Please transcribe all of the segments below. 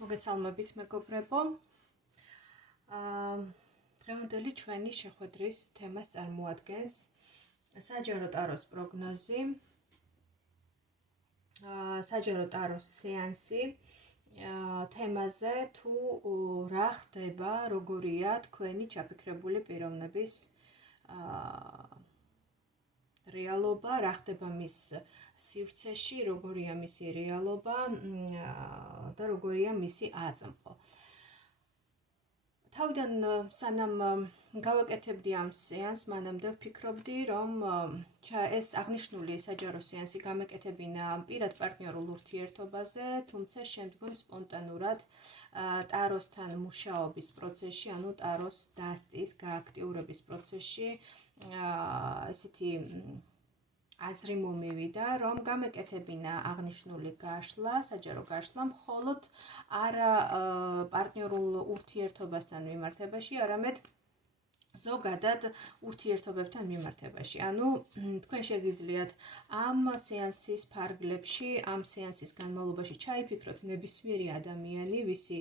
მოგესალმებით მეგობრებო. დღევანდელი ჩვენი შეხვედრის თემას წარმოადგენს საჯარო ტაროს პროგნოზი, საჯარო ტაროს სეანსი თემაზე თუ რა ხდება, როგორია თქვენი ჩაფიქრებული პიროვნების რეალობა, რა ხდება მის სივრცეში, როგორია მისი რეალობა და როგორია მისი აწმყო. თავიდან სანამ გავაკეთებდი ამ სეანსს, მანამდე ვფიქრობდი, რომ ეს აღნიშნული საჯარო სეანსი გამეკეთებინა პირად პარტნიორულ ურთიერთობაზე, თუმცა შემდგომ სპონტანურად ტაროსთან მუშაობის პროცესში, ანუ ტაროს დასტის გააქტიურების პროცესში, ესეთი აზრი მომივიდა, რომ გამეკეთებინა აღნიშნული გაშლა, საჯარო გაშლა, მხოლოდ არა პარტნიორულ ურთიერთობასთან მიმართებაში, არამედ ზოგადად ურთიერთობებთან მიმართებაში. ანუ თქვენ შეგიძლიათ ამ სეანსის ფარგლებში, ამ სეანსის განმავლობაში ჩაიფიქროთ ნებისმიერი ადამიანი, ვისი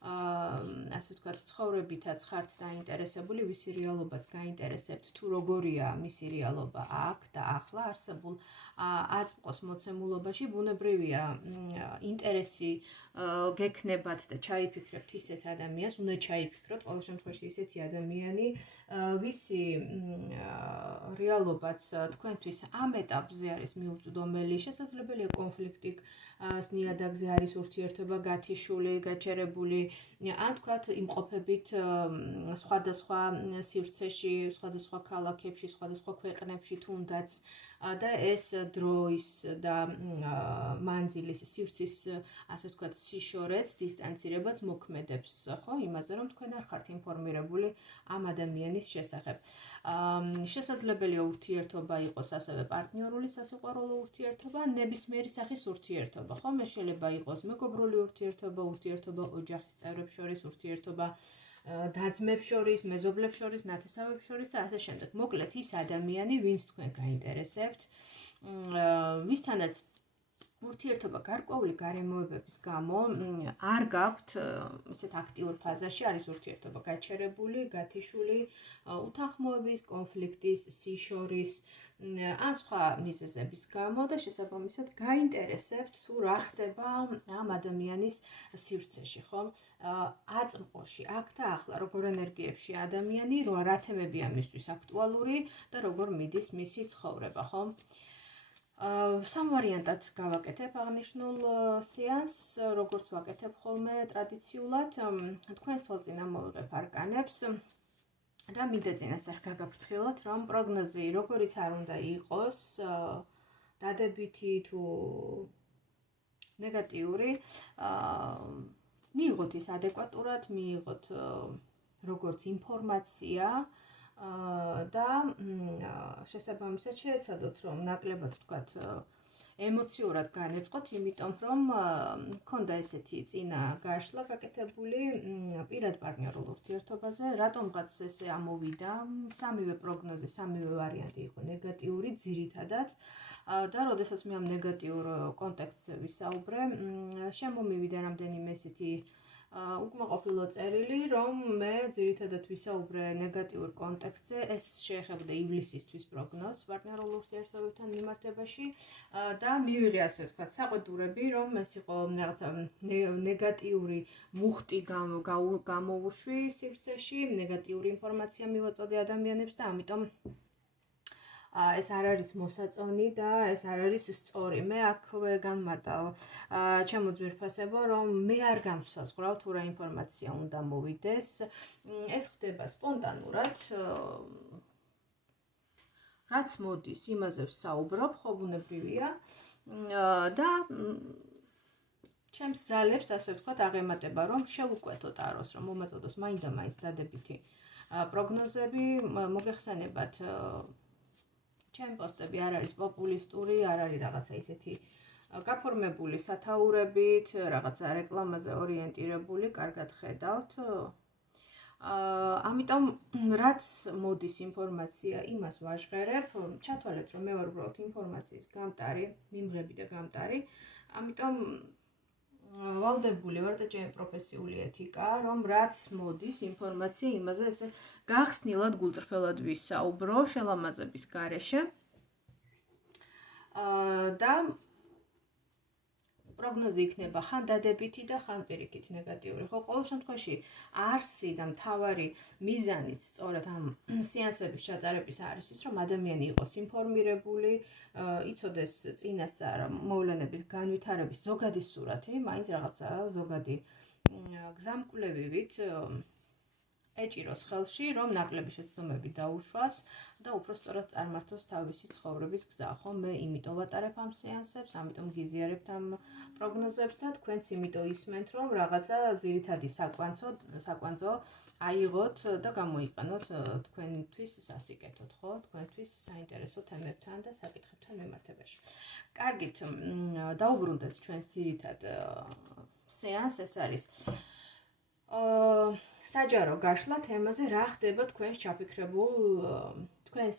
ასე ვთქვათ, ცხოვრებითაც ხართ დაინტერესებული, ვისი რეალობაც გაინტერესებთ, თუ როგორია მისი რეალობა აქ და ახლა არსებულ აწმყოს მოცემულობაში, ბუნებრივია ინტერესი გექნებათ და ჩაიფიქრებთ ისეთ ადამიანს, უნდა ჩაიფიქროთ ყოველ შემთხვევაში ისეთი ადამიანი, ვისი რეალობაც თქვენთვის ამ ეტაპზე არის მიუწვდომელი, შესაძლებელია კონფლიქტი ნიადაგზე არის ურთიერთობა გათიშული, გაჩერებული, ან თქვათ იმყოფებით სხვადასხვა სივრცეში, სხვადასხვა ქალაქებში, სხვადასხვა ქვეყნებში თუნდაც და ეს დროის და მანძილის სივრცის, ასე ვთქვათ, სიშორეც, დისტანცირებაც მოქმედებს, ხო, იმაზე, რომ თქვენ არ ხართ ინფორმირებული ამ ადამიანის შესახებ. შესაძლებელია ურთიერთობა იყოს ასევე პარტნიორული სასიყვარულო ურთიერთობა, ნებისმიერი სახის ურთიერთობა, ხო, შეიძლება იყოს მეგობრული ურთიერთობა, ურთიერთობა ოჯახის წევრებს შორის, ურთიერთობა და-ძმებს შორის, მეზობლებს შორის, ნათესავებს შორის და ასე შემდეგ. მოკლედ ის ადამიანი, ვინც თქვენ გაინტერესებთ, ვისთანაც ურთიერთობა გარკვეული გარემოებების გამო არ გაქვთ ისეთ აქტიურ ფაზაში, არის ურთიერთობა გაჩერებული, გათიშული, უთანხმოების, კონფლიქტის, სიშორის ან სხვა მიზეზების გამო და შესაბამისად გაინტერესებთ თუ რა ხდება ამ ადამიანის სივრცეში, ხო? აწმყოში, აქ და ახლა, როგორ ენერგიებში ადამიანი, რა თემებია მისთვის აქტუალური და როგორ მიდის მისი ცხოვრება, ხო? სამ ვარიანტად გავაკეთებ აღნიშნულ სეანსს, როგორც ვაკეთებ ხოლმე ტრადიციულად, თქვენს თვალწინ ამოვიღებ არკანებს და მინდა წინასწარ გაგაფრთხილოთ, რომ პროგნოზი როგორიც არ უნდა იყოს, დადებითი თუ ნეგატიური, მიიღოთ ის ადეკვატურად, მიიღოთ როგორც ინფორმაცია და შესაბამისად შეეცადოთ, რომ ნაკლებად ვთქვათ, ემოციურად განეწყოთ, იმიტომ რომ მქონდა ესეთი წინა გაშლა გაკეთებული პირად პარტნიორულ ურთიერთობაზე, რატომღაც ესე ამოვიდა, სამივე პროგნოზი, სამივე ვარიანტი იყო ნეგატიური ძირითადად და როდესაც მე ამ ნეგატიურ კონტექსტზე ვისაუბრე, შემომივიდა რამდენიმე ესეთი უკმაყოფილო წერილი, რომ მე ძირითადად ვისაუბრე ნეგატიურ კონტექსტზე, ეს შეეხებოდა ივლისისთვის პროგნოზს პარტნიორულ ურთიერთობებთან მიმართებაში და მივიღე ასე ვთქვათ საყვედურები, რომ ეს იყო რაღაცა ნეგატიური მუხტი გამოუშვი სივრცეში, ნეგატიური ინფორმაცია მივაწოდე ადამიანებს და ამიტომ ეს არ არის მოსაწონი და ეს არ არის სწორი. მე აქვე განმარტა ჩემო ძვირფასებო, რომ მე არ განვსაზღვრავ თუ რა ინფორმაცია უნდა მოვიდეს. ეს ხდება სპონტანურად. რაც მოდის, იმაზე ვსაუბრობ, ხო ბუნებრივია და ჩემს ძალებს, ასე ვთქვათ, აღემატება, რომ შევუკვეთო ტაროს, რომ მომაწოდოს მაინდა-მაინც დადებითი პროგნოზები, მოგეხსენებათ ჩემი პოსტები არ არის პოპულისტური, არ არის რაღაცა ისეთი გაფორმებული სათაურებით, რაღაცა რეკლამაზე ორიენტირებული, კარგად ხედავთ. ამიტომ რაც მოდის ინფორმაცია, იმას ვაჟღერებ, ჩათვალეთ, რომ მე ვარ უბრალოდ ინფორმაციის გამტარი, მიმღები და გამტარი. ამიტომ ვალდებული ვარ და ჩემი პროფესიული ეთიკა, რომ რაც მოდის ინფორმაცია იმაზე ესე გახსნილად გულწრფელად ვისაუბრო შელამაზების გარეშე. და პროგნოზი იქნება ხან დადებითი და ხან პირიქით ნეგატიური. ხო, ყოველ შემთხვევაში არსი და მთავარი მიზანიც სწორედ ამ სეანსების ჩატარების არის ის, რომ ადამიანი იყოს ინფორმირებული, იცოდეს წინასწარ მოვლენების განვითარების ზოგადი სურათი, მაინც რაღაცა ზოგადი გზამკვლევივით ეჭიროს ხელში, რომ ნაკლები შეცდომები დაუშვას და უფრო სწორად წარმართოს თავისი ცხოვრების გზა. ხო, მე იმიტომ ვატარებ ამ სეანსებს, ამიტომ გიზიარებთ ამ პროგნოზებს და თქვენც იმიტომ ისმენთ, რომ რაღაცა ძირითადი საკვანძო აიღოთ და გამოიყენოთ თქვენთვის სასიკეთოდ, ხო, თქვენთვის საინტერესო თემებთან და საკითხებთან მიმართებაში. კარგით, დაუბრუნდეთ ჩვენს ძირითად სეანსს, ეს არის საჯარო გაშლა თემაზე რა ხდება თქვენს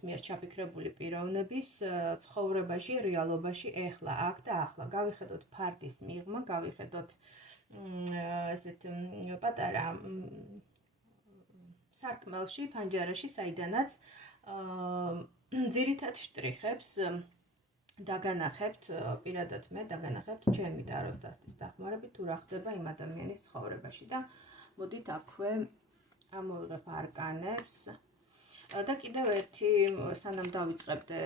მიერ ჩაფიქრებული პიროვნების ცხოვრებაში, რეალობაში, ეხლა, აქ და ახლა. გავიხედოთ ფარდის მიღმა, გავიხედოთ ესეთ პატარა სარკმელში, ფანჯარაში, საიდანაც ძირითად შტრიხებს დაგანახებთ, პირადად მე დაგანახებთ ჩემი და აროსტასის დახმარებით თუ რა ხდება იმ ადამიანის ცხოვრებაში და მოდით აქვე ამოვიღებ არკანებს და კიდევ ერთი სანამ დავიწყებდე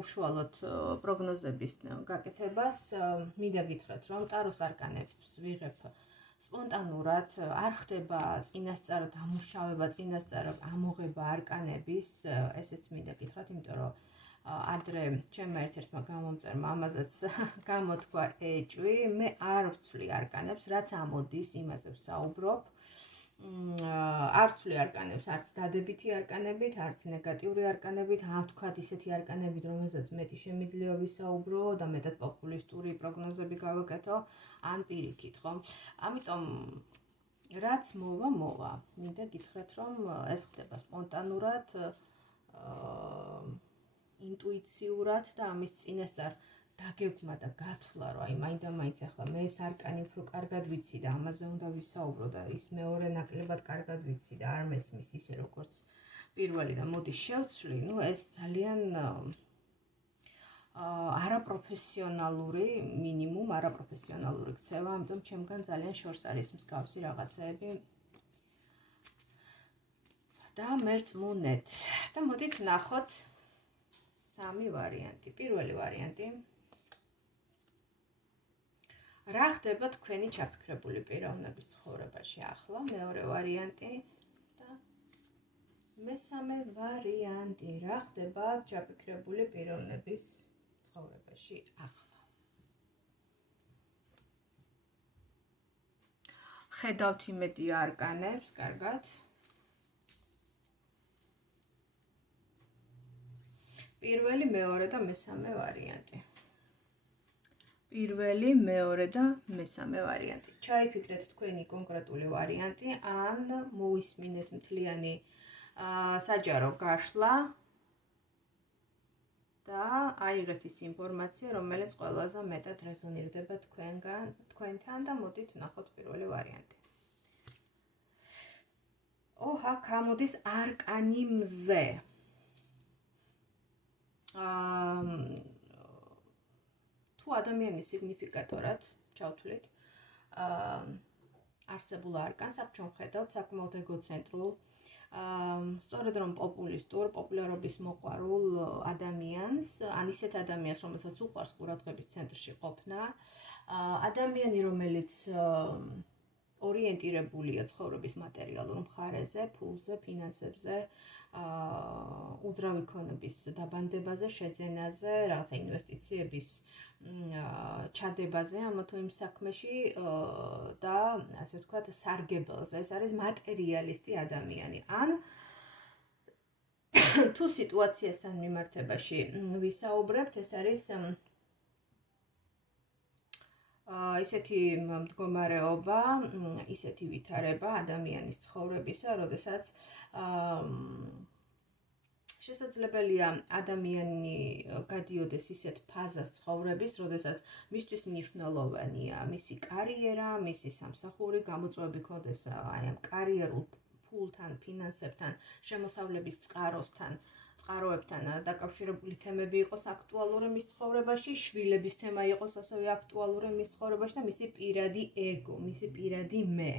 უშუალოდ პროგნოზების გაკეთებას, მინდა გითხრათ, რომ ტაროს არკანებს ვიღებ სპონტანურად, არ ხდება წინასწარ დამუშავება, წინასწარ ამოღება არკანების, ესეც მინდა გითხრათ, იმიტომ რომ ადრე ჩემმა ერთ-ერთმა გამომწერმა ამაზეც გამოთქვა ეჭვი, მე არ ვცვლი არკანებს, რაც ამოდის, იმაზე ვსაუბრობ. არ ვცვლი არკანებს, არც დადებითი არკანებით, არც ნეგატიური არკანებით, ვთქვათ ისეთი არკანებით, რომელზეც მეტი შემიძლია ვისაუბრო და მეტად პოპულისტური პროგნოზები გავაკეთო, ან პირიქით, ხო? ამიტომ რაც მოვა, მინდა გითხრათ, რომ ეს ხდება სპონტანურად, ინტუიციურად და ამის წინასწარ დაგეგმა და გათვლა, რომ აი მაინდა-მაინც ახლა მე ეს არკანი უფრო კარგად ვიცი და ამაზე უნდა ვისაუბრო და ის მეორე ნაკლებად კარგად ვიცი და არ მესმის ისე როგორც პირველი და მოდი შევცვლი, ну ეს ძალიან არაპროფესიონალური, მინიმუმ არაპროფესიონალური ქცევა, ამიტომ ჩემგან ძალიან შორს არის მსგავსი რაღაცეები და მერწმუნეთ. და მოდით ვნახოთ სამი ვარიანტი. პირველი ვარიანტი. რა ხდება თქვენი ჩაფიქრებული პიროვნების ცხოვრებაში ახლა? მეორე ვარიანტი და მესამე ვარიანტი. რა ხდება ჩაფიქრებული პიროვნების ცხოვრებაში ახლა? ხედავთ იმედი არკანებს, კარგად. პირველი, მეორე და მესამე ვარიანტი. პირველი, მეორე და მესამე ვარიანტი. ჩაიფიქრეთ თქვენი კონკრეტული ვარიანტი, ან მოისმინეთ მთლიანი საჯარო გაშლა და აიღეთ ის ინფორმაცია, რომელიც ყველაზე მეტად რეზონირდება თქვენთან და მოდით ვნახოთ პირველი ვარიანტი. აქ გამოდის არკანი მზე. თუ ადამიანის სიგნიფიკატორად ჩავთვლით არსებულ არკანს, აქ ჩვენ ვხედავთ საკმაოდ ეგოცენტრულ, სწორედ რომ პოპულისტურ, პოპულარობის მოყვარულ ადამიანს, ან ისეთ ადამიანს, რომელსაც უყვარს ყურადღების ცენტრში ყოფნა, ადამიანი, რომელიც ორიენტირებულია ცხოვრების მატერიალურ მხარეზე, ფულზე, ფინანსებზე, უძრავი ქონების დაბანდებაზე, შეძენაზე, რაღაცა ინვესტიციების ჩადებაზე ამა თუ იმ საქმეში და ასე ვთქვათ, სარგებელზე. ეს არის მატერიალისტი ადამიანი. ან თუ სიტუაციასთან მიმართებაში ვისაუბრებთ, ეს არის ისეთი მდგომარეობა, ისეთი ვითარება ადამიანის ცხოვრებისა, როდესაც შესაძლებელია ადამიანი გადიოდეს ისეთ ფაზას ცხოვრების, როდესაც მისთვის მნიშვნელოვანია მისი კარიერა, მისი სამსახური, გამოწვევები ქონდეს აი ამ კარიერულ ფულთან, ფინანსებთან, შემოსავლების წყაროებთან დაკავშირებული თემები იყოს აქტუალური მის ცხოვრებაში, შვილების თემა იყოს ასევე აქტუალური მის ცხოვრებაში და მისი პირადი ეგო, მისი პირადი მე.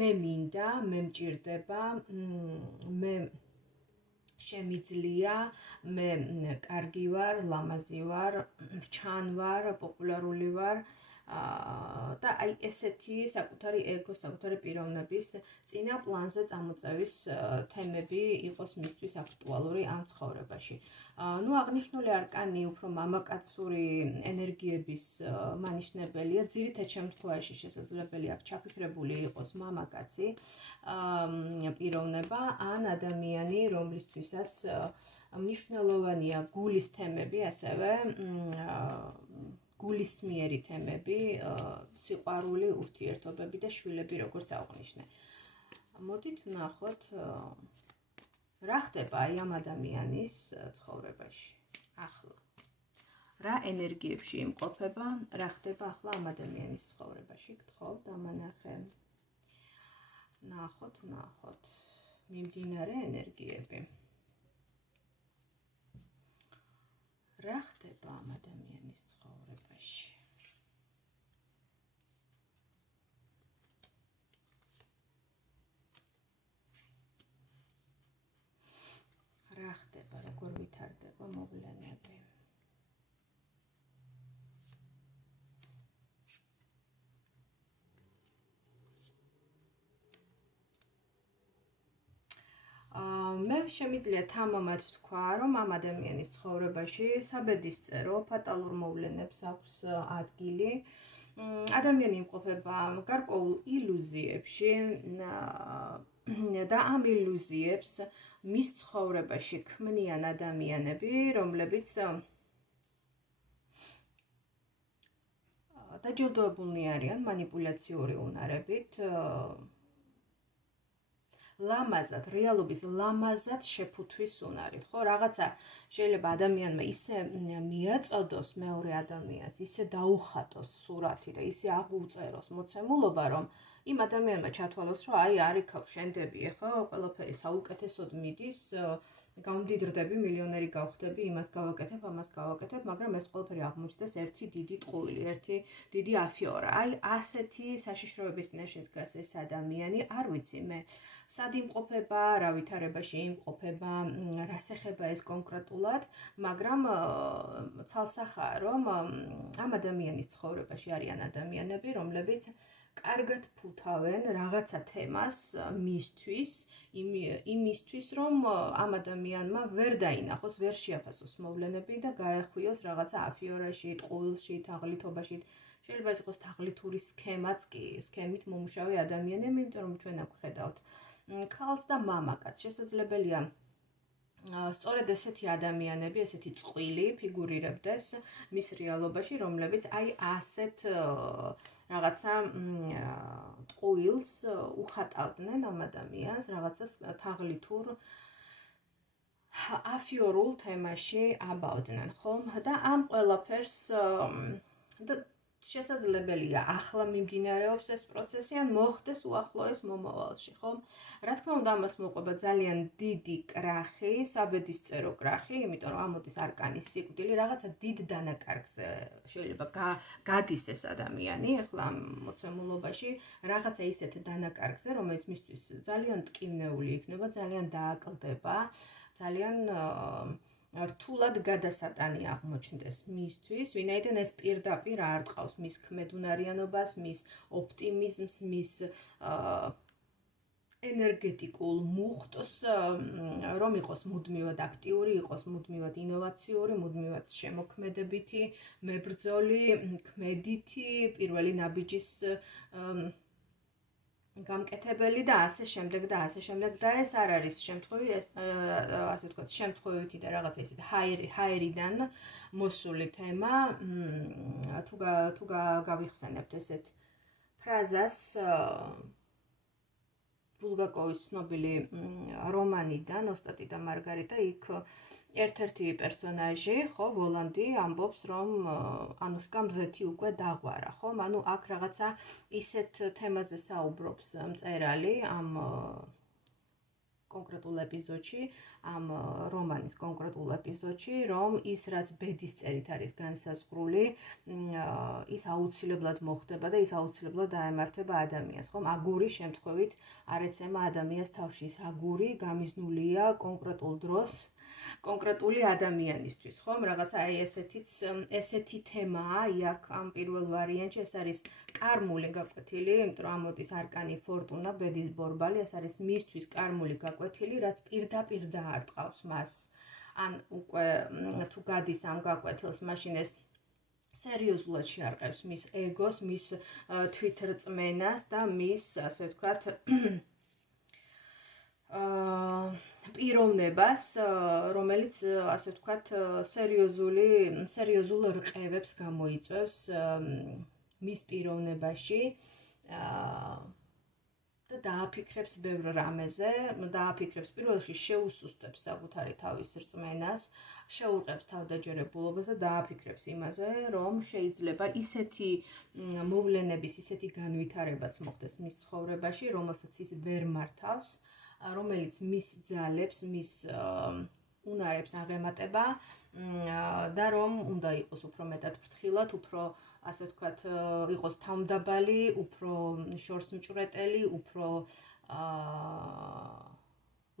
მე მინდა, მე მჭირდება, მე შემიძლია, მე კარგი ვარ, ლამაზი ვარ, რჩან ვარ, პოპულარული ვარ და აი ესეთი საკუთარი ეგო, საკუთარი პიროვნების წინა პლანზე წამოწევის თემები იყოს მისთვის აქტუალური ამ ცხოვრებაში. ნუ აღნიშნული არკანი უფრო მამაკაცური ენერგიების მანიშნებელია, ძირითად შემთხვევაში შესაძლებელია ჩაფიქრებული იყოს მამაკაცი პიროვნება ან ადამიანი, რომლისთვისაც მნიშვნელოვანია გულის თემები, ასევე გულისმიერი თემები, სიყვარული, ურთიერთობები და შვილები, როგორც აღნიშნე. მოდით ვნახოთ, რა ხდება აი ამ ადამიანის ცხოვრებაში ახლა. რა ენერგიებში იმყოფება, რა ხდება ახლა ამ ადამიანის ცხოვრებაში, გთხოვ, დამანახე. ნახოთ, მიმდინარე ენერგიები. რა ხდება ამ ადამიანის ცხოვრებაში? რა ხდება, როგორ ვითარდება მოვლენები? მე შემიძლია თამამად ვთქვა, რომ ამ ადამიანის ცხოვრებაში საბედისწერო ფატალურ მოვლენებს აქვს ადგილი. ადამიანი იმყოფება გარკვეულ ილუზიებში და ამ ილუზიებს მის ცხოვრებაში ქმნიან ადამიანები, რომლებიც დაჯილდოებულნი არიან манипуляციური უნარებით, ლამაზად, რეალობის ლამაზად შეფუთვის უნარით, ხო? რაღაცა შეიძლება ადამიანმა ისე მიაწოდოს მეორე ადამიანს, ისე დაუხატოს სურათი და ისე აღუწეროს მოცემულობა, რომ იმ ადამიანმა ჩათვალოს, რომ აი არ იქავ შენდები, ხო? ყველაფერი საუკეთესოდ მიდის, გამდიდრდები, მილიონერი გავხდები, იმას გავაკეთებ, ამას გავაკეთებ, მაგრამ ეს ყველაფერი აღმოჩნდეს ერთი დიდი ტყუილი, ერთი დიდი აფიორა. აი ასეთი საშიშროების წინაშე დგას ეს ადამიანი, არ ვიცი მე. სად იმყოფება, რა ვითარებაში იმყოფება, რას ეხება ეს კონკრეტულად, მაგრამ ცალსახაა, რომ ამ ადამიანის ცხოვრებაში არიან ადამიანები, რომლებიც კარგად ფუთავენ რაღაცა თემას მისთვის, იმისთვის, რომ ამ ადამიანმა ვერ დაინახოს, ვერ შეაფასოს მოვლენები და გაეხვიოს რაღაცა აფიორაში, ტყუილში, თაღლითობაში. შეიძლება ეს იყოს თაღლითური სქემაც კი, სქემით მომუშავე ადამიანები, იმიტომ რომ ჩვენ აქ ვხედავთ ქალს და მამაკაცს. შესაძლებელია სწორედ ესეთი ადამიანები, ესეთი წყვილი ფიგურირებდეს მის რეალობაში, რომლებიც აი ასეთ რაღაცა ტყუილს უხატავდნენ ამ ადამიანს, რაღაცას თაღლითურ აფიორულ თემაში აბავდნენ, ხომ? და ამ ყველაფერს შესაძლებელია ახლა მიმდინარეობს ეს პროცესი ან მოხდეს უახლოეს მომავალში, ხო? რა თქმა უნდა, ამას მოყვება ძალიან დიდი კრახი, საბედისწერო კრახი, იმიტომ რომ ამოდის არკანის სიკვდილი, რაღაცა დიდ დანაკარგზე შეიძლება გადის ეს ადამიანი, ახლა ამ მოცემულობაში, რაღაცა ისეთ დანაკარგზე, რომელიც მისთვის ძალიან ტკივნეული იქნება, ძალიან დააკლდება, ძალიან რთულად გადასატანი აღმოჩნდეს მისთვის, ვინაიდან ეს პირდაპირ არტყავს მის ქმედუნარიანობას, მის ოპტიმიზმს, მის ენერგეტიკულ მუხტს, რომ იყოს მუდმივად აქტიური, იყოს მუდმივად ინოვაციური, მუდმივად შემოქმედებითი, მებრძოლი, ქმედითი, პირველი ნაბიჯის გამკეთებელი და ასე შემდეგ და ასე შემდეგ და ეს არ არის შემთხვევით, ასე ვთქვათ, შემთხვევითი და რაღაცა ისეთ ჰაერიდან მოსული თემა, თუ გავიხსენებთ ესეთ ფრაზას, ბულგაკოვის ცნობილი რომანიდან ოსტატი და მარგარიტა, იქ ერთ-ერთი პერსონაჟი, ხო, ვოლანდი ამბობს, რომ ანუშკა მზეთი უკვე დაღვარა, ხო? ანუ აქ რაღაცა ისეთ თემაზე საუბრობს მწერალი ამ კონკრეტულ ეპიზოდში, ამ რომანის კონკრეტულ ეპიზოდში, რომ ის რაც ბედისწერით არის განსაზღვრული, ის აუცილებლად მოხდება და ის აუცილებლად დაემართება ადამიანს, ხომ? აგურის შემთხვევით არ ეცემა ადამიანს თავში, ის აგური გამიზნულია კონკრეტულ დროს, კონკრეტული ადამიანისთვის, ხომ? რაღაცა აი ესეთი თემაა, აქ ამ პირველ ვარიანტში ეს არის კარმული გაკვეთილი, იმიტომ რომ ამოდის არკანი ფორტუნა, ბედის ბორბალი, ეს არის მისთვის კარმული გაკვეთილი, რაც პირდაპირ დაარტყავს მას. ან უკვე თუ გადის ამ გაკვეთილს, მაშინ ეს სერიოზულად შეარყევს მის ეგოს, მის თვითრწმენას და მის, ასე ვთქვათ, პიროვნებას, რომელიც, ასე ვთქვათ, სერიოზულ რყევებს გამოიწვევს მის პიროვნებაში და დააფიქრებს ბევრ რამეზე, დააფიქრებს პირველში შეუსუსტებს საკუთარი თავის რწმენას, შეურყევს თავდაჯერებულობას და დააფიქრებს იმაზე, რომ შეიძლება ისეთი მოვლენების, ისეთი განვითარებაც მოხდეს მის ცხოვრებაში, რომელსაც ის ვერ მართავს, რომელიც მის ძალებს, მის უნარებს აღემატება და რომ უნდა იყოს უფრო მეტად ფრთხილად, უფრო, ასე ვთქვათ, იყოს თავმდაბალი, უფრო შორსმჭვრეტელი, უფრო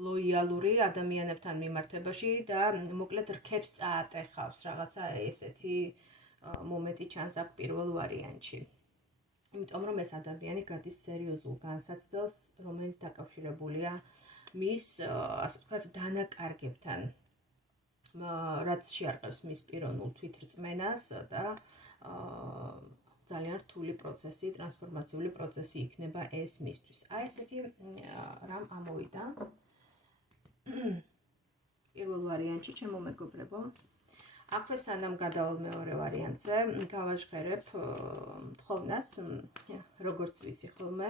ლოიალური ადამიანებთან მიმართებაში და მოკლედ რქებს წაატეხავს რაღაცა ესეთი მომენტი ჩანს აქ პირველ ვარიანტში. იმიტომ რომ ეს ადამიანი გადის სერიოზულ განსაცდელს, რომელიც დაკავშირებულია მის, ასე ვთქვათ, დანაკარგებთან, რაც შეარყევს მის პიროვნულ თვითრწმენას და ძალიან რთული პროცესი, ტრანსფორმაციული პროცესი იქნება ეს მისთვის. აი ესეთი რამ ამოვიდა პირველ ვარიანტში, ჩემო მეგობრებო. აქვე სანამ გადავალ მეორე ვარიანტზე, გავაჟღერებ თხოვნას, როგორც ვიცი ხოლმე.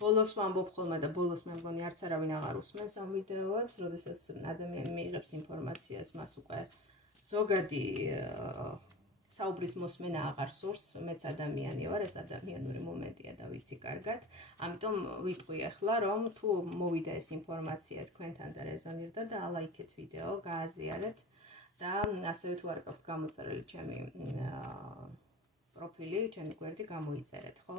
ბოლოს ვამბობ ხოლმე და ბოლოს მე მგონი არც არავინ აღარ უსმენს ამ ვიდეოებს, როდესაც ადამიანი მიიღებს ინფორმაციას, მას უკვე ზოგადი საუბრის მოსმენა აღარ სურს, მეც ადამიანი ვარ, ეს ადამიანური მომენტია და ვიცი კარგად. ამიტომ ვიტყვი ახლა, რომ თუ მოვიდა ეს ინფორმაცია თქვენთან და რეზონირდა და ალაიქეთ ვიდეო, გააზიარეთ. და ასევე თუ არ გაქვთ გამოწერილი ჩემი პროფილი, ჩემი გვერდი გამოიწერეთ, ხო?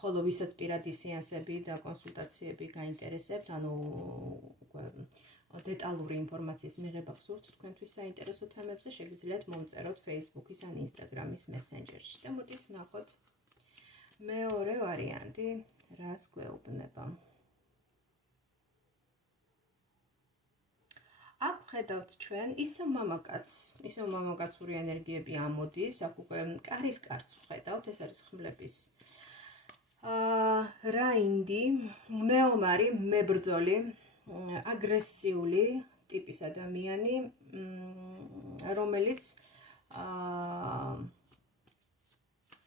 ხოლო ვისაც პირადი სეანსები და კონსულტაციები გაინტერესებთ, ანუ უკვე დეტალური ინფორმაციის მიღება გსურთ თქვენთვის საინტერესო თემებზე, შეგიძლიათ მომწეროთ Facebook-ის ან Instagram-ის მესენჯერში. და მოდით ვნახოთ მეორე ვარიანტი, რას გვეუბნება. აქ ხედავთ ჩვენ ისევ მამაკაცური ენერგიები ამოდის, აქ უკვე კარის კარს ხედავთ, ეს არის ხმლების რაინდი, მეომარი, მებრძოლი, აგრესიული ტიპის ადამიანი, რომელიც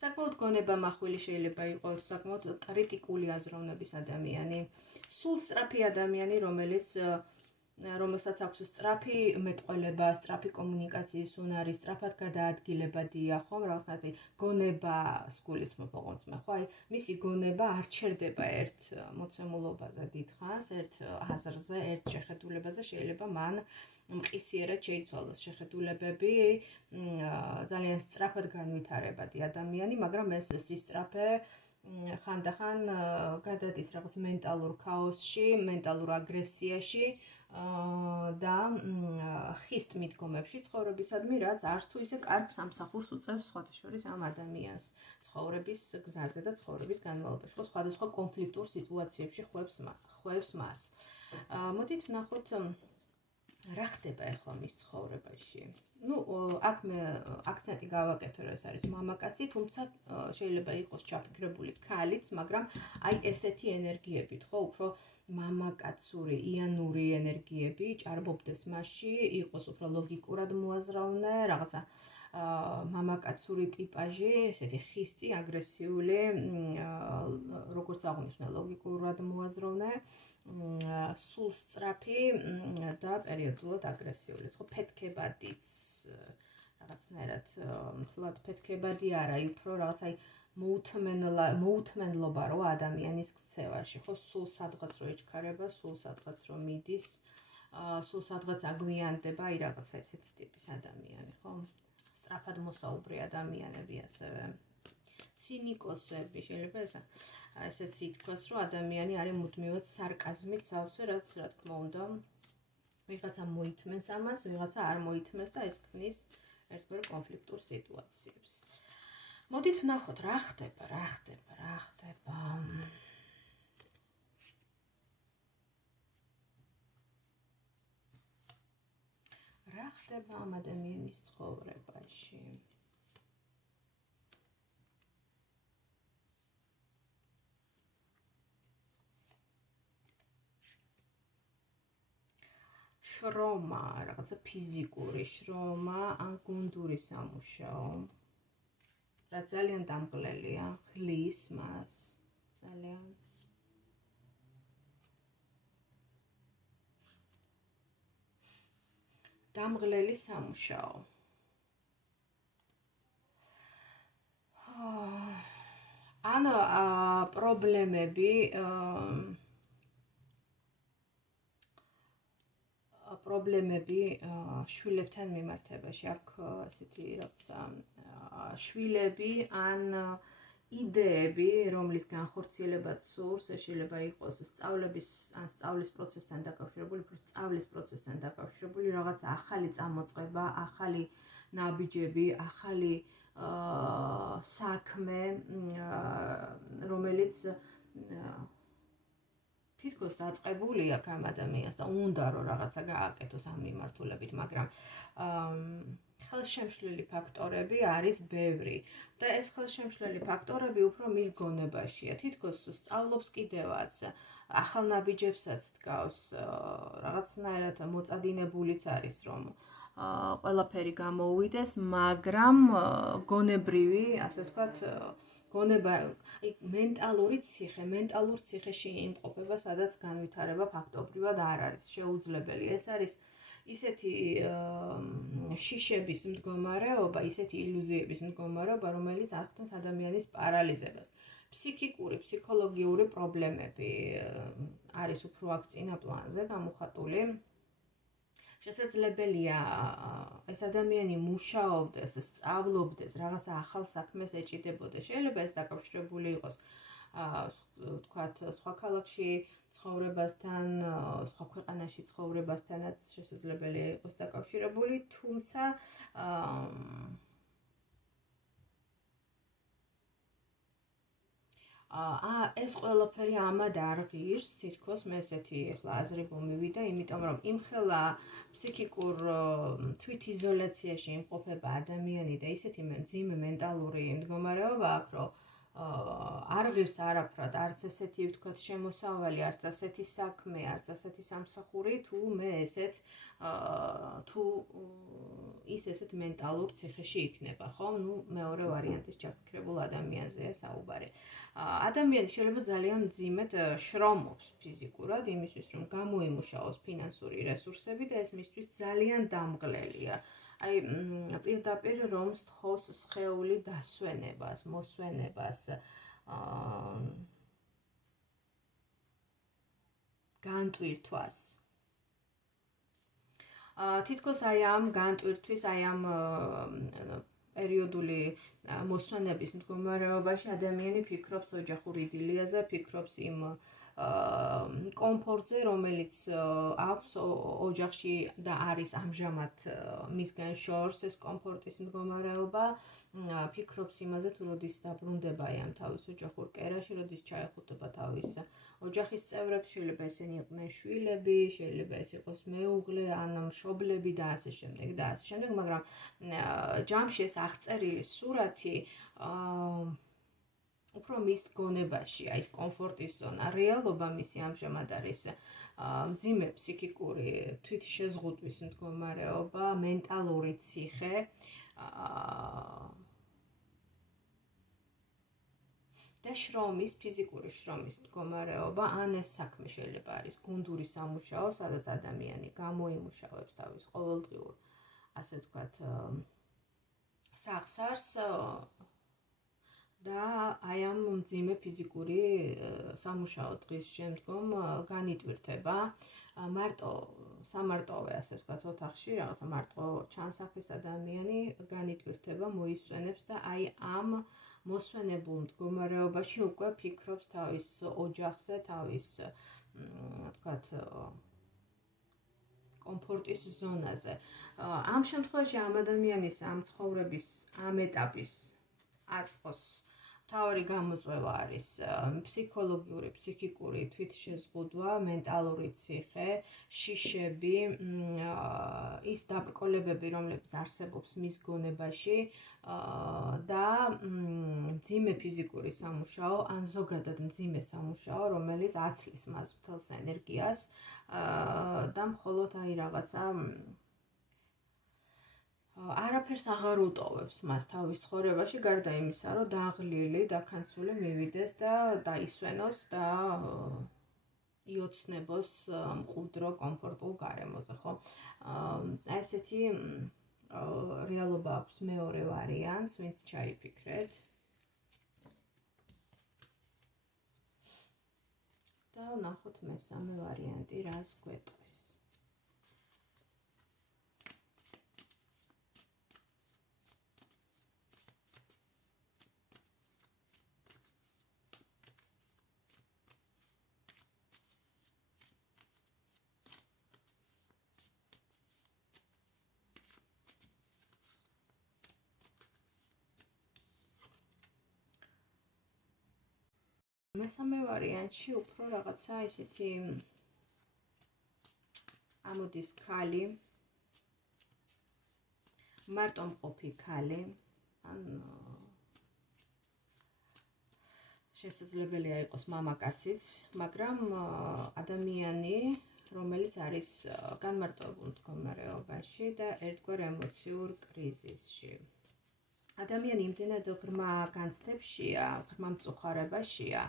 საკმაოდ გონებამახვილი შეიძლება იყოს, საკმაოდ კრიტიკული აზროვნების ადამიანი, სულ სწრაფი ადამიანი, რომელსაც აქვს სწრაფი მეტყველება, სწრაფი კომუნიკაციის უნარი, სწრაფად გადაადგილება დია, ხომ, რაღაცნაირი გონება სგულისხმობა ყოფნა, ხო? აი, მისი გონება არ ჩერდება ერთ მოცემულობაზე დიდხანს, ერთ აზრზე, ერთ შეხედულებაზე, შეიძლება მან მყისიერად შეიცვალოს შეხედულებები, ძალიან სწრაფად განვითარებადი ადამიანი, მაგრამ ეს სისწრაფე ხანდახან გადადის რაღაც მენტალურ ქაოსში, მენტალურ აგრესიაში და ხისტ მიდგომებში ცხოვრებისადმი, რაც არც თუ ისე კარგ სამსახურს უწევს სხვათა შორის ამ ადამიანს ცხოვრების გზაზე და ცხოვრების განმავლობაში, ხო, სხვადასხვა კონფლიქტურ სიტუაციებში ხვევს მას. მოდით ვნახოთ რა ხდება ახლა მის ცხოვრებაში? აქ მე აქცენტი გავაკეთე, რომ ეს არის მამაკაცი, თუმცა შეიძლება იყოს ჩაფიქრებული ქალიც, მაგრამ აი ესეთი ენერგიებით, ხო, უფრო მამაკაცური, იანური ენერგიები ჭარბობდეს მასში, იყოს უფრო ლოგიკურად მოაზროვნე, რაღაცა მამაკაცური ტიპაჟი, ესეთი ხისტი, აგრესიული, როგორც აღნიშნე, ლოგიკურად მოაზროვნე, სულ სწრაფი და პერიოდულად აგრესიული. ხო, ფეთქებადიც რაღაცნაირად თლად ფეთქებადი არა, უფრო რაღაც აი მოუთმენლობა რო ადამიანის ქცევაში, ხო, სულ სადღაც რო ეჩქარება, სულ სადღაც რო მიდის, სულ სადღაც აგვიანდება, აი რაღაცა ესეთი ტიპის ადამიანი, ხო? სწრაფად მოსაუბრე ადამიანები ასევე. ცინიკოსები შეიძლება ესეც ითქვას, რომ ადამიანი არის მუდმივად სარკაზმით სავსე, რაც რა თქმა უნდა ვიღაცა მოითმენს ამას, ვიღაცა არ მოითმენს და ეს ქმნის ერთგვარ კონფლიქტურ სიტუაციებს. მოდით ვნახოთ რა ხდება. რა ხდება ამ ადამიანის ცხოვრებაში? შრომა, რაღაცა ფიზიკური შრომა, ან გუნდური სამუშაო. რა ძალიან დამღლელია, ხლის მას, ძალიან. დამღლელი სამუშაო. ანუ პრობლემები შვილებთან მიმართებაში აქ ესეთი რაღაცა შვილები ან იდეები, რომლის განხორციელებაც სურს, შეიძლება იყოს სწავლის პროცესთან დაკავშირებული, უფრო სწავლის პროცესთან დაკავშირებული, რაღაც ახალი წამოწყება, ახალი ნაბიჯები, ახალი საქმე, რომელიც თითქოს დაწყებული აქვს ამ ადამიანს და უნდა რომ რაღაცა გააკეთოს ამ მიმართულებით, მაგრამ ხელშემშლელი ფაქტორები არის ბევრი და ეს ხელშემშლელი ფაქტორები უფრო მის გონებაშია. თითქოს სწავლობს კიდევაც, ახალ ნაბიჯებსაც დგავს, რაღაცნაირად მოწადინებულიც არის, რომ ყველაფერი გამოუვიდეს, მაგრამ გონებრივი, ასე ვთქვათ, გონება, მენტალურ ციხეში იმყოფება, სადაც განვითარება ფაქტობრივად არ არის შეუძლებელი. ეს არის ისეთი შიშების მდგომარეობა, ისეთი ილუზიების მდგომარეობა, რომელიც ახდენს ადამიანის პარალიზებას. ფსიქიკური, ფსიქოლოგიური პრობლემები არის უფრო აქ წინა პლანზე გამოხატული. შესაძლებელია ეს ადამიანი მუშაობდეს, სწავლობდეს, რაღაცა ახალ საქმეს ეჭიდებოდეს. შეიძლება ეს დაკავშირებული იყოს ვთქვათ, სხვა ქალაქში ცხოვრებასთან, სხვა ქვეყანაში ცხოვრებასთანაც შესაძლებელია იყოს დაკავშირებული, თუმცა ეს ყველაფერი ამად არ ღირს, თითქოს მე ესეთი ახლა აზრი მომივიდა, იმიტომ რომ იმხელა ფსიქიკურ თვითიზოლაციაში იმყოფება ადამიანი და ისეთი მძიმე მენტალური მდგომარეობა აქვს, რომ არ ღირს არაფრად, არც ესეთი ვთქვათ შემოსავალი, არც ასეთი საქმე, არც ასეთი სამსახური, თუ მე ესეთ მენტალურ ციხეში იქნება, ხო? მეორე ვარიანტის ჩაფიქრებულ ადამიანზეა საუბარი. ადამიანი შეიძლება ძალიან მძიმედ შრომობს ფიზიკურად, იმისთვის რომ გამოიმუშაოს ფინანსური რესურსები და ეს მისთვის ძალიან დამღლელია. აი პირდაპირ რომ სთხოვს სხეული დასვენებას, მოსვენებას, განტვირთვას. თითქოს აი ამ განტვირთვის, აი ამ პერიოდული მოსვენების მდგომარეობაში ადამიანი ფიქრობს ოჯახურ იდილიაზე, ფიქრობს იმ კომფორტზე, რომელიც აქვს ოჯახში და არის ამჟამად მისგან შორს ეს კომფორტის მდგომარეობა, ფიქრობს იმაზე, თუ როდის დაბრუნდება ამ თავის ოჯახურ კერაში, როდის ჩაეხუტება თავის ოჯახის წევრებს, შეიძლება ესენი იყვნენ შვილები, შეიძლება ეს იყოს მეუღლე, ან მშობლები და ასე შემდეგ და ასე შემდეგ, მაგრამ ჯამში ეს აღწერილი სურათი უფრო მის გონებაშია, ის კომფორტის ზონა, რეალობა მისი ამჟამად არის მძიმე ფსიქიკური თვითშეზღუდვის მდგომარეობა, მენტალური ციხე, და შრომის, ფიზიკური შრომის მდგომარეობა, ან ეს საქმე შეიძლება არის გუნდური სამუშაო, სადაც ადამიანი გამოიმუშავებს თავის ყოველდღიურ, ასე ვთქვათ, სახსარს და აი ამ მძიმე ფიზიკური სამუშაო დღის შემდგომ განიტვირთება მარტო სამარტოვე, ასე ვთქვათ, ოთახში, რაღაცა მარტო ჩანსახის ადამიანი განიტვირთება, მოისვენებს და აი ამ მოსვენებულ მდგომარეობაში უკვე ფიქრობს თავის ოჯახზე, თავის, ვთქვათ, კომფორტის ზონაზე. ამ შემთხვევაში ამ ადამიანის ამ ცხოვრების ამ ეტაპის აწყოს მთავარი გამოწვევა არის ფსიქოლოგიური, ფსიქიკური თვითშეზღუდვა, მენტალური ციხე, შიშები, ის დაბრკოლებები, რომლებიც არსებობს მის გონებაში და მძიმე ფიზიკური სამუშაო, ან ზოგადად მძიმე სამუშაო, რომელიც აცლის მას მთელს ენერგიას და მხოლოდ აი რაღაცა არაფერს აღარ უტოვებს მას თავის ცხოვრებაში, გარდა იმისა, რომ დაღლილი, დაქანცული მივიდეს და დაისვენოს და იოცნებოს მყუდრო კომფორტულ გარემოზე, ხო? ესეთი რეალობა აქვს მეორე ვარიანტს, ვინც ჩაიფიქრეთ. და ნახოთ მესამე ვარიანტი რას გვეტყვის. მესამე ვარიანტში უფრო რაღაცა ისეთი ამოდის ქალი, მარტო მყოფი ქალი, ან შესაძლებელია იყოს მამაკაციც, მაგრამ ადამიანი, რომელიც არის განმარტოებულ მდგომარეობაში და ერთგვარ ემოციურ კრიზისში. ადამიანი იმდენად ღრმა განცდებშია, ღრმა მწუხარებაშია,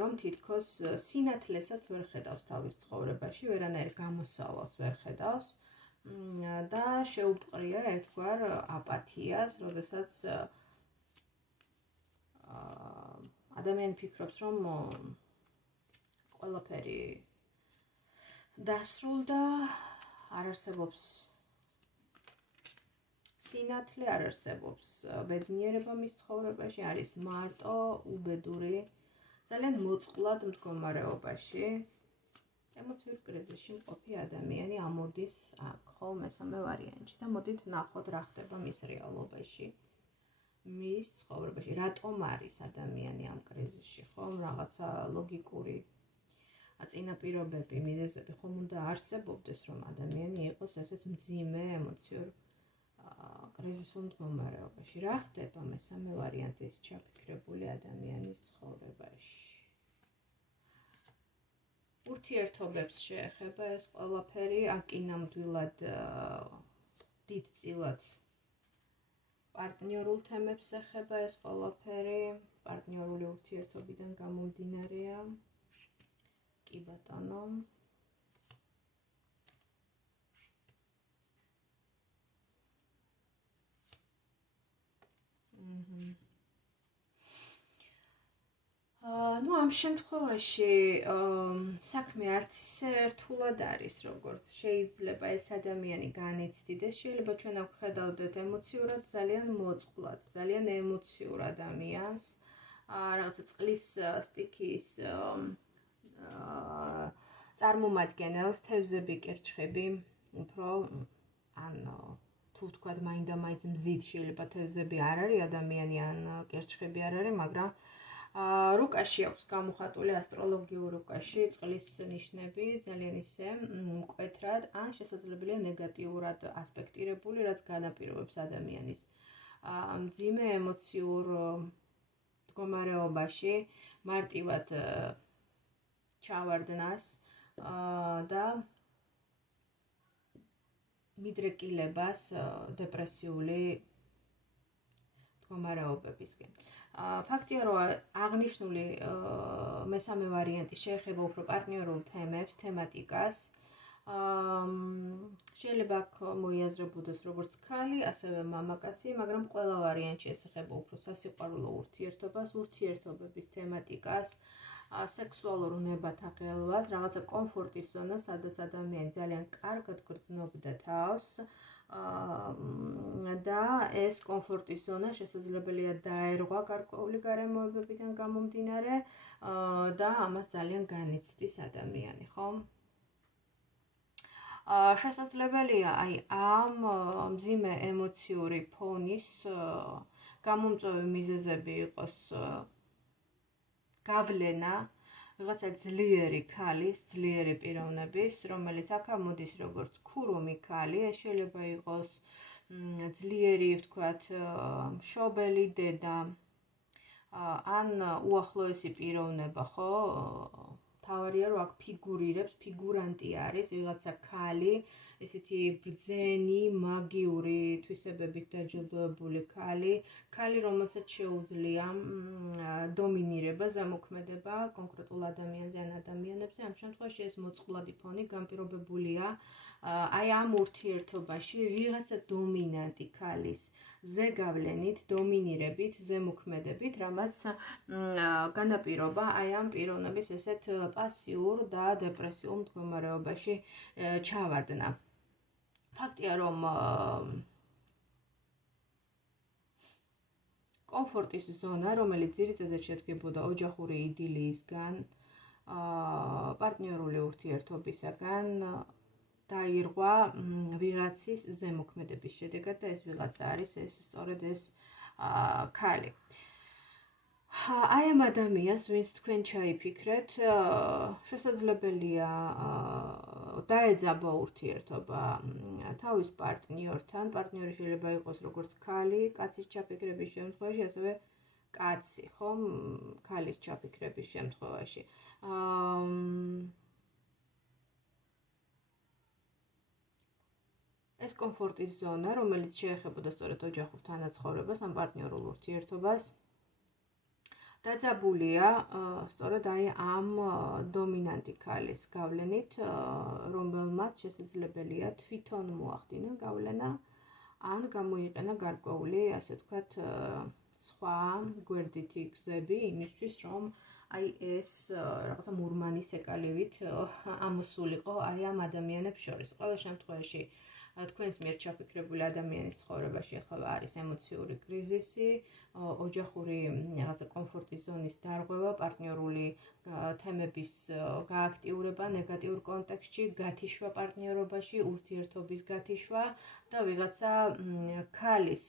რომ თითქოს სინათლესაც ვერ ხედავს თავის ცხოვრებაში, ვერანაირ გამოსავალს ვერ ხედავს და შეუპყრია ერთგვარ აპათიას, როდესაც ადამიანი ფიქრობს, რომ ყველაფერი დასრულდა, არ არსებობს სინათლე, არ არსებობს ბედნიერება მის ცხოვრებაში, არის მარტო, უბედური, ძალიან მოწყვლად მდგომარეობაში, ემოციურ კრიზისში მყოფი ადამიანი ამოდის აქ, ხო, მესამე ვარიანტში და მოდით ნახოთ რა ხდება მის რეალობაში, მის ცხოვრებაში, რატომ არის ადამიანი ამ კრიზისში, ხო, რაღაცა ლოგიკური წინაპირობები, მიზეზები ხომ უნდა არსებობდეს, რომ ადამიანი იყოს ესეთ მძიმე ემოციურ კრიზისულ მდგომარეობაში. რა ხდება მესამე ვარიანტის ჩაფიქრებული ადამიანის ცხოვრებაში? ურთიერთობებს შეეხება ეს ყველაფერი, აქ ნამდვილად დიდწილად პარტნიორულ თემებს ეხება ეს ყველაფერი, პარტნიორული ურთიერთობიდან გამომდინარეა. კი ბატონო. ну ამ შემთხვევაში საქმე არც ისე რთულად არის, როგორც შეიძლება ეს ადამიანი განიცდიდეს, შეიძლება ჩვენ აქ ხედავდეთ ემოციურად ძალიან მოწყვლად, ძალიან ემოციურ ადამიანს, რაღაცა წყლის სტიქის წარმომადგენელს თევზები, კერჩხები, უფრო ან თუ ვთქვათ მაინდა-მაინც მზით შეიძლება თევზები არ არის, ადამიანი ან კერჩხები არ არის, მაგრამ რუკაში აქვს გამოხატული ასტროლოგიურ რუკაში წყლის ნიშნები ძალიან ისე მკვეთრად ან შესაძლებელია ნეგატიურად ასპექტირებული, რაც განაპირობებს ადამიანის მძიმე ემოციურ მდგომარეობაში მარტივად ჩავარდნას და მიდრეკილებას დეპრესიული მდგომარეობებისკენ. ფაქტია, რომ აღნიშნული მესამე ვარიანტი შეეხება უფრო პარტნიორულ თემებს, თემატიკას. შეიძლება აქ მოიაზრებოდეს როგორც ქალი, ასევე მამაკაცი, მაგრამ ყველა ვარიანტი ესახება უფრო სასიყვარულო ურთიერთობას, ურთიერთობების თემატიკას, სექსუალურ ნებათა ღელვას, რაღაცა კომფორტის ზონას, სადაც ადამიანი ძალიან კარგად გრძნობდა თავს და ეს კომფორტის ზონა შესაძლებელია დაერღვა გარკვეული გარემოებებიდან გამომდინარე და ამას ძალიან განიცდის ადამიანი, ხო? შესაძლებელია აი ამ მძიმე ემოციური ფონის გამომწვევი მიზეზები იყოს გავლენა რაღაცა ძლიერი ქალის, ძლიერი პიროვნების, რომელიც აქ მოდის როგორც ქურუმი ქალი, ეს შეიძლება იყოს ძლიერი, ვთქვათ, მშობელი, დედა, ან უახლოესი პიროვნება, ხო? თავარია, რომ აქ ფიგურირებს, ფიგურანტი არის, ვიღაცა ქალი, ესეთი ბრძენი, მაგიური თვისებებით დაჯილდოებული ქალი, რომელსაც შეუძლია დომინირება, ზემოქმედება კონკრეტულ ადამიანზე ან ადამიანებზე. ამ შემთხვევაში ეს მოწყვლადი ფონი განპირობებულია აი ამ ურთიერთობაში ვიღაცა დომინანტი ქალის ზეგავლენით, დომინირებით, ზემოქმედებით, რამაც განაპირობა აი ამ პიროვნების ესეთ პასიურ და დეპრესიულ მდგომარეობაში ჩავარდნა. ფაქტია, რომ კომფორტის ზონა, რომელიც ძირითადად შედგებოდა ოჯახური იდილიისგან, პარტნიორული ურთიერთობისაგან, დაირღვა ვიღაცის ზემოქმედების შედეგად და ეს ვიღაცა არის სწორედ ეს ქალი. აი ამ ადამიანს, ვინც თქვენ ჩაიფიქრეთ, შესაძლებელია დაეძაბა ურთიერთობა თავის პარტნიორთან. პარტნიორი შეიძლება იყოს როგორც ქალი, კაცის ჩაფიქრების შემთხვევაში, ასევე კაცი, ხო, ქალის ჩაფიქრების შემთხვევაში. ეს კომფორტის ზონა, რომელიც შეეხებოდა სწორედ ოჯახურ თანაცხოვრებას ან პარტნიორულ ურთიერთობას, დაძაბულია სწორედ აი ამ დომინანტი ქალის გავლენით, რომელმაც შესაძლებელია თვითონ მოახდინა გავლენა ან გამოიყენა გარკვეული, ასე ვთქვათ, სხვა გვერდითი გზები იმისთვის, რომ აი ეს რაღაცა მურმანის ეკალივით ამოსულიყო აი ამ ადამიანებს შორის. ყველა შემთხვევაში თქვენს მიერ ჩაფიქრებული ადამიანის ცხოვრებაში ახლა არის ემოციური კრიზისი, ოჯახური რაღაცა კომფორტის ზონის დარღვევა, პარტნიორული თემების გააქტიურება ნეგატიურ კონტექსტში, გათიშვა პარტნიორობაში, ურთიერთობის გათიშვა და ვიღაცა ქალის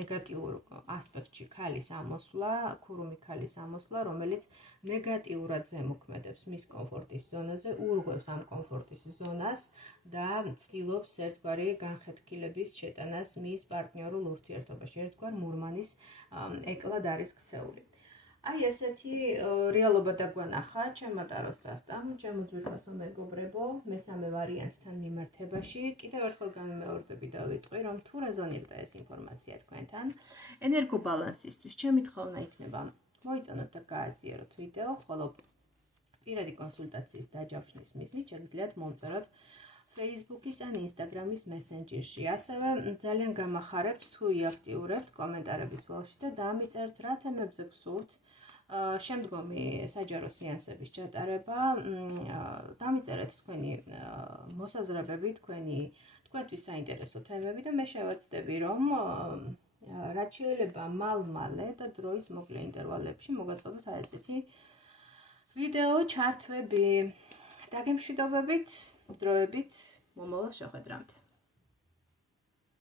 ნეგატიურ ასპექტში ქალის ამოსვლა, ქურუმი ქალის ამოსვლა, რომელიც ნეგატიურად ზემოქმედებს მის კომფორტის ზონაზე, ურღვევს ამ კომფორტის ზონას და ცდილობს ერთგვარი განხეთქილების შეტანას მის პარტნიორულ ურთიერთობაში, ერთგვარ მურმანის ეკლად არის ქცეული. აი ესეთი რეალობა დაგვანახა ჩემმა ტაროსტასტამ, ჩემო ძვირფასო მეგობრებო, მესამე ვარიანტთან მიმართებაში. კიდევ ერთხელ განმეორდები და ვიტყვი, რომ თუ რეზონირდა ეს ინფორმაცია თქვენთან, ენერგობალანსისთვის ჩემი თხოვნა იქნება მოიწონოთ და გააზიაროთ ვიდეო, ხოლო პირადი კონსულტაციის დაჯავშნის მიზნით შეგიძლიათ მომწეროთ Facebook-ის ან Instagram-ის მესენჯერში. ასევე ძალიან გამახარებთ თუ იაქტიურებთ კომენტარების ველში და დამიწერთ რა თემებზე გსურთ შემდგომი საჯარო სეანსების ჩატარება. დამიწერეთ თქვენი მოსაზრებები, თქვენთვის საინტერესო თემები და მე შევაცდები, რომ რაც შეიძლება მალ-მალე და დროის მოკლე ინტერვალებში მოგაწოდოთ აი ესეთი ვიდეო ჩართვები. დაგემშვიდობებით, დროებით, მომავალ შეხვედრამდე.